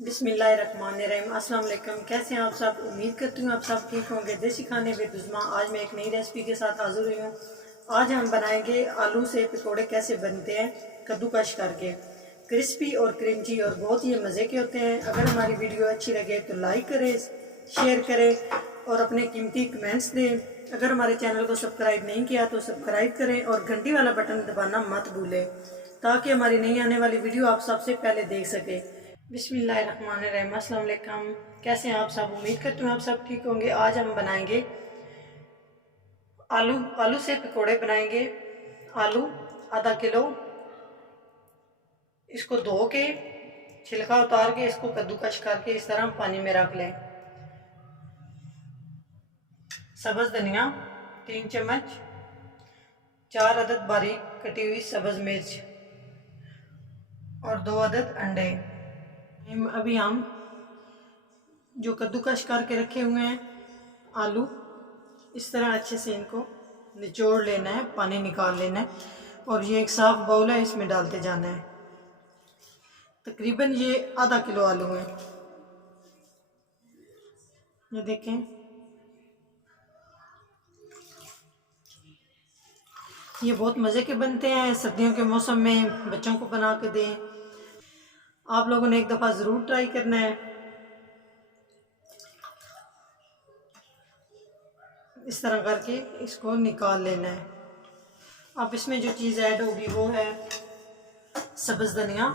बिस्मिल्लाहिर्रहमानिर्रहीम। अस्सलाम वालेकुम। कैसे हैं आप सब? उम्मीद करती हूँ आप सब ठीक होंगे। देसी खाने विद उज़्मा आज मैं एक नई रेसिपी के साथ हाजिर हुई हूँ। आज हम बनाएंगे आलू से पकौड़े। कैसे बनते हैं कद्दूकश करके, क्रिस्पी और क्रंची और बहुत ही मज़े के होते हैं। अगर हमारी वीडियो अच्छी लगे तो लाइक करें, शेयर करें और अपने कीमती कमेंट्स दें। अगर हमारे चैनल को सब्सक्राइब नहीं किया तो सब्सक्राइब करें और घंटी वाला बटन दबाना मत भूलें ताकि हमारी नई आने वाली वीडियो आप सबसे पहले देख सकें। बिस्मिल्लाहिर्रहमानिर्रहीम। अस्सलाम वालेकुम। कैसे हैं आप सब? उम्मीद करती हूँ आप सब ठीक होंगे। आज हम बनाएंगे आलू से पकोड़े बनाएंगे। आलू आधा किलो, इसको धो के छिलका उतार के इसको कद्दूकश करके इस तरह पानी में रख लें। सब्ज धनिया 3 चम्मच, 4 अदद बारीक कटी हुई सब्ज मिर्च और 2 अदद अंडे। अभी हम जो कद्दूकश करके रखे हुए हैं आलू, इस तरह अच्छे से इनको निचोड़ लेना है, पानी निकाल लेना है और ये एक साफ बाउल है, इसमें डालते जाना है। तकरीबन ये आधा किलो आलू है। ये देखें, ये बहुत मज़े के बनते हैं। सर्दियों के मौसम में बच्चों को बना के दें। आप लोगों ने एक दफ़ा ज़रूर ट्राई करना है। इस तरह करके इसको निकाल लेना है। अब इसमें जो चीज़ ऐड होगी वो है सब्ज़ धनिया,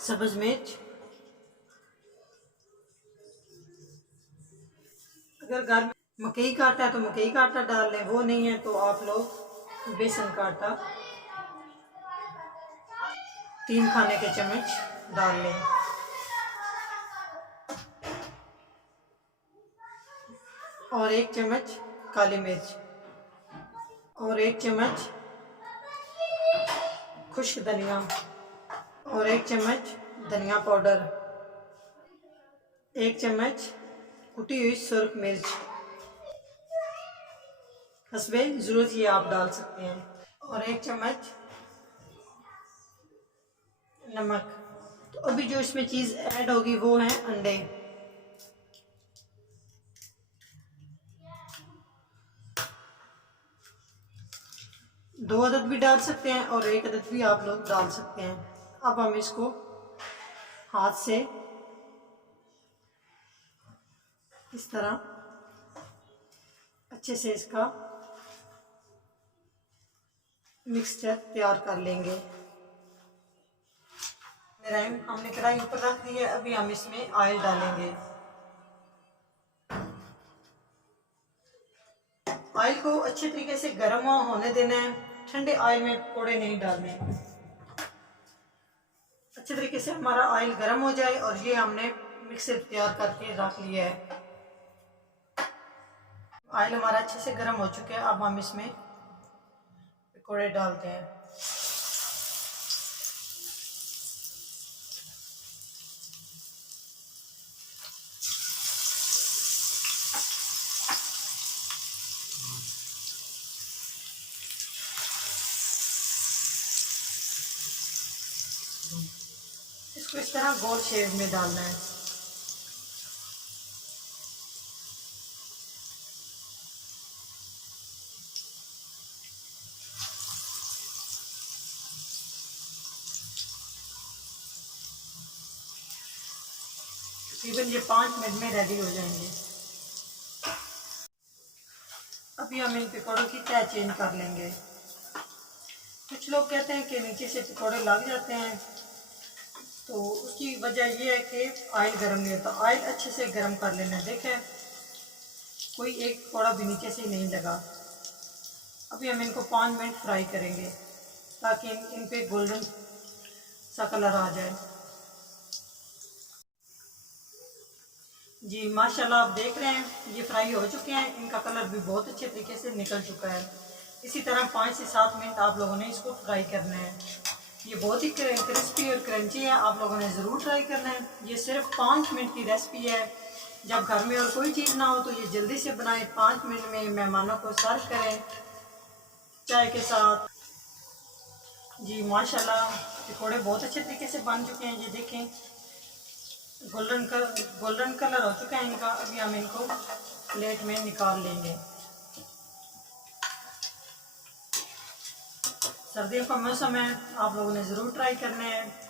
सब्ज़ मिर्च। अगर घर में मकई का आटा है तो मकई का आटा डाल लें, वो नहीं है तो आप लोग बेसन का आटा 3 खाने के चम्मच डाल लें और 1 चम्मच काली मिर्च और 1 चम्मच खुश्क धनिया और 1 चम्मच धनिया पाउडर, 1 चम्मच कुटी हुई सुर्ख मिर्च। हस्बे ज़रूरत ये आप डाल सकते हैं और 1 चम्मच नमक। तो अभी जो इसमें चीज़ ऐड होगी वो है अंडे। दो अदद भी डाल सकते हैं और 1 अदद भी आप लोग डाल सकते हैं। अब हम इसको हाथ से इस तरह अच्छे से इसका मिक्सचर तैयार कर लेंगे। हमने कढ़ाई ऊपर रख दी है। अभी हम इसमें ऑयल डालेंगे। ऑयल को अच्छे तरीके से गर्म होने देना है। ठंडे ऑयल में पकौड़े नहीं डालने। अच्छे तरीके से हमारा ऑयल गर्म हो जाए और ये हमने मिक्सर तैयार करके रख लिया है। ऑयल हमारा अच्छे से गर्म हो चुका है। अब हम इसमें पकौड़े डालते हैं। इसको इस तरह गोल शेप में डालना है। तकरीबन ये 5 मिनट में रेडी हो जाएंगे। अभी हम इन पकौड़ों की तय चेंज कर लेंगे। कुछ लोग कहते हैं कि नीचे से पकौड़े लग जाते हैं, तो उसकी वजह यह है कि ऑयल गर्म नहीं होता। ऑयल अच्छे से गर्म कर लेना। देखें, कोई एक पकौड़ा भी नीचे से नहीं लगा। अभी हम इनको 5 मिनट फ्राई करेंगे ताकि इन पे गोल्डन सा कलर आ जाए। जी माशाल्लाह, आप देख रहे हैं ये फ्राई हो चुके हैं। इनका कलर भी बहुत अच्छे तरीके से निकल चुका है। इसी तरह 5 से 7 मिनट आप लोगों ने इसको फ्राई करना है। ये बहुत ही क्रिस्पी और क्रंची है। आप लोगों ने ज़रूर ट्राई करना है। ये सिर्फ 5 मिनट की रेसिपी है। जब घर में और कोई चीज़ ना हो तो ये जल्दी से बनाएं। 5 मिनट में मेहमानों को सर्व करें। चाय के साथ। जी माशाल्लाह पकौड़े बहुत अच्छे तरीके से बन चुके हैं। ये देखें गोल्डन कलर हो चुका है इनका। अभी हम इनको प्लेट में निकाल लेंगे। सर्दियों का मौसम है, आप लोगों ने ज़रूर ट्राई करना है।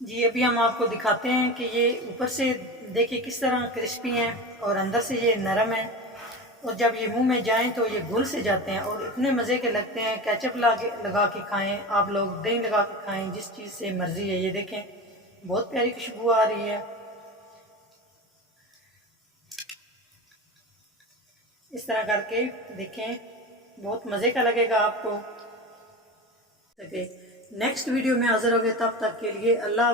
जी अभी हम आपको दिखाते हैं कि ये ऊपर से देखिए किस तरह क्रिस्पी हैं और अंदर से ये नरम है, और जब ये मुंह में जाएं तो ये घुल से जाते हैं और इतने मज़े के लगते हैं। केचप लगा के खाएं, आप लोग दही लगा के खाएं, जिस चीज़ से मर्ज़ी है। ये देखें बहुत प्यारी खुशबू आ रही है। इस तरह करके देखें, बहुत मज़े का लगेगा आपको। नेक्स्ट वीडियो में हाजिर होंगे, तब तक के लिए अल्लाह।